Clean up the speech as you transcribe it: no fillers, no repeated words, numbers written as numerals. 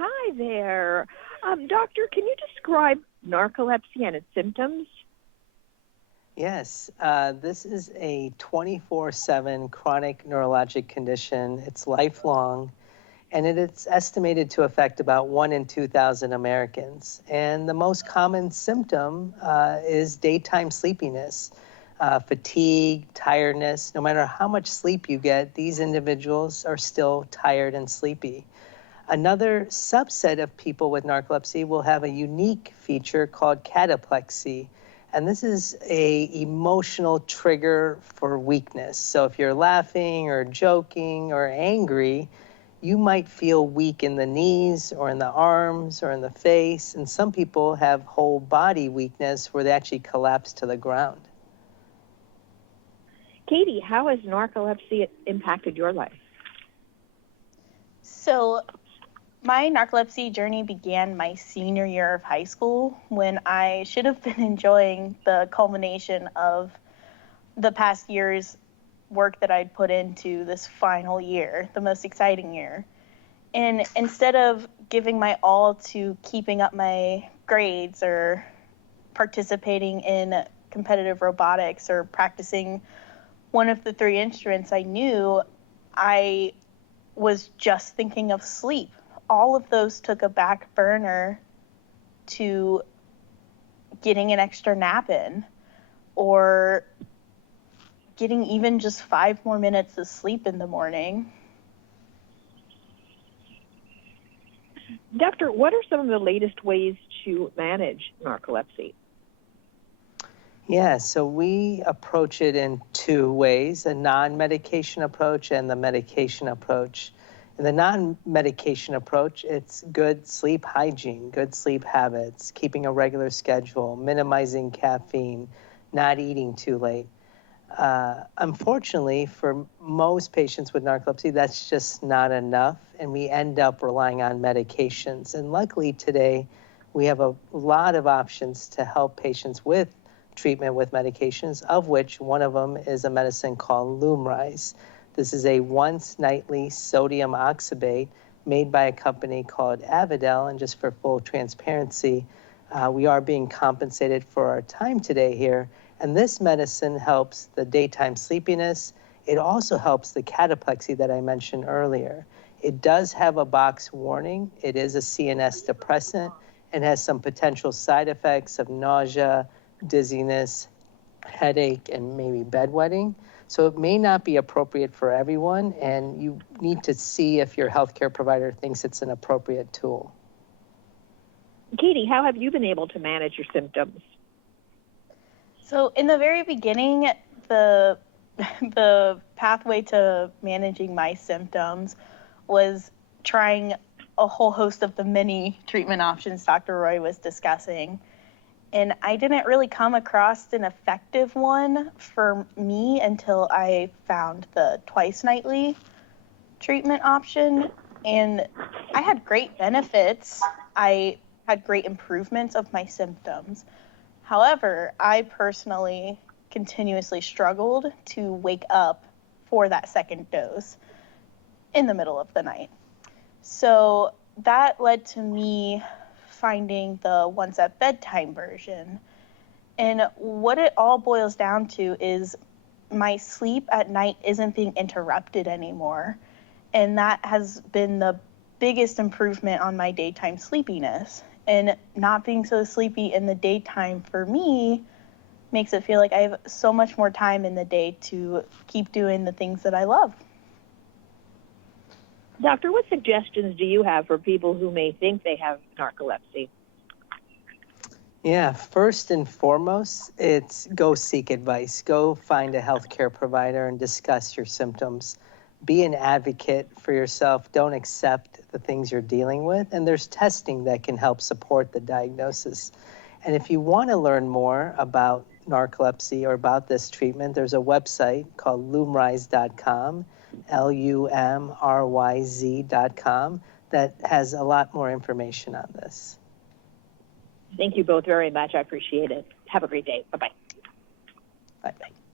Hi there. Doctor, can you describe narcolepsy and its symptoms? Yes, this is a 24/7 chronic neurologic condition. It's lifelong, and it's estimated to affect about 1 in 2,000 Americans. And the most common symptom is daytime sleepiness, fatigue, tiredness. No matter how much sleep you get, these individuals are still tired and sleepy. Another subset of people with narcolepsy will have a unique feature called cataplexy. And this is a emotional trigger for weakness. So if you're laughing or joking or angry, you might feel weak in the knees or in the arms or in the face. And some people have whole body weakness where they actually collapse to the ground. Katie, how has narcolepsy impacted your life? So, my narcolepsy journey began my senior year of high school when I should have been enjoying the culmination of the past year's work that I'd put into this final year, the most exciting year. And instead of giving my all to keeping up my grades or participating in competitive robotics or practicing one of the three instruments I knew, I was just thinking of sleep. All of those took a back burner to getting an extra nap in or getting even just 5 more minutes of sleep in the morning. Doctor, what are some of the latest ways to manage narcolepsy? Yeah, so we approach it in two ways, a non-medication approach and the medication approach. In the non-medication approach, it's good sleep hygiene, good sleep habits, keeping a regular schedule, minimizing caffeine, not eating too late. Unfortunately, for most patients with narcolepsy, that's just not enough, and we end up relying on medications. And luckily today, we have a lot of options to help patients with treatment with medications, of which one of them is a medicine called Lumryz. This is a once nightly sodium oxybate made by a company called Avidel. And just for full transparency, we are being compensated for our time today here. And this medicine helps the daytime sleepiness. It also helps the cataplexy that I mentioned earlier. It does have a box warning. It is a CNS depressant and has some potential side effects of nausea, dizziness, headache, and maybe bedwetting. So it may not be appropriate for everyone, and you need to see if your healthcare provider thinks it's an appropriate tool. Katie, how have you been able to manage your symptoms? So in the very beginning, the the pathway to managing my symptoms was trying a whole host of the many treatment options Dr. Roy was discussing. And I didn't really come across an effective one for me until I found the twice nightly treatment option. And I had great benefits. I had great improvements of my symptoms. However, I personally continuously struggled to wake up for that second dose in the middle of the night. So that led to me finding the once at bedtime version. And what it all boils down to is my sleep at night isn't being interrupted anymore. And that has been the biggest improvement on my daytime sleepiness. And not being so sleepy in the daytime for me makes it feel like I have so much more time in the day to keep doing the things that I love. Doctor, what suggestions do you have for people who may think they have narcolepsy? Yeah, first and foremost, it's go seek advice. Go find a healthcare provider and discuss your symptoms. Be an advocate for yourself. Don't accept the things you're dealing with. And there's testing that can help support the diagnosis. And if you want to learn more about narcolepsy or about this treatment, there's a website called lumryz.com, LUMRYZ.com, that has a lot more information on this. Thank you both very much. I appreciate it. Have a great day. Bye-bye. Bye-bye.